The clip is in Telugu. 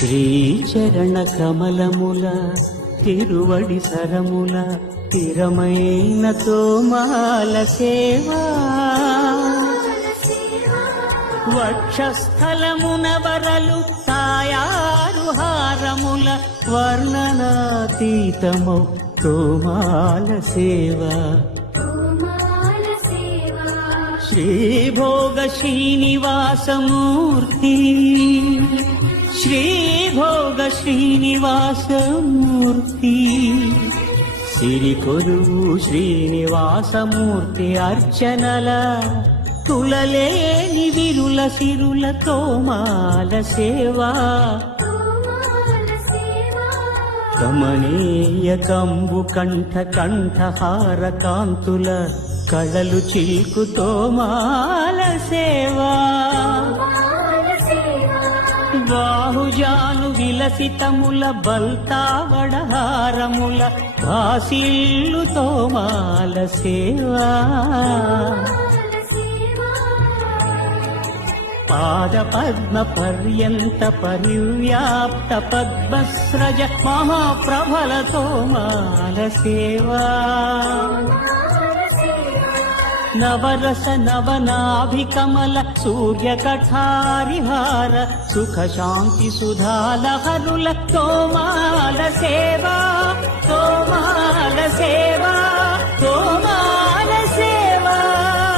శ్రీచరణ కమలముల తిరువడి సరముల స్థిరమైన తోమాల సేవా వక్షస్థలమున వరలు తాయారు హారముల వర్ణనాతీతమౌ తోమాల సేవా శ్రీభోగ శ్రీనివాసమూర్తి శ్రీభోగ శ్రీనివాసమూర్తి సిరి కొలువు శ్రీనివాసమూర్తి అర్చనల తులలేని విరుల సిరుల తోమాల సేవా కమనీయ కంబు కంఠ కంఠహార కాంతుల కళలు చిల్కు తోమాల సేవా బాహుజాను విలసితముల బల్తావడహారముల భాసిల్లు తోమాల సేవా పాద పద్మ పర్యంత పరివ్యాప్త పద్మస్రజ మహాప్రభల తోమాల సేవా నవరస నవనాభికమల సూర్యకఠారిహార సుఖ శాంతి సుధాలహరుల తోమాల సేవా తోమాల సేవా తోమాల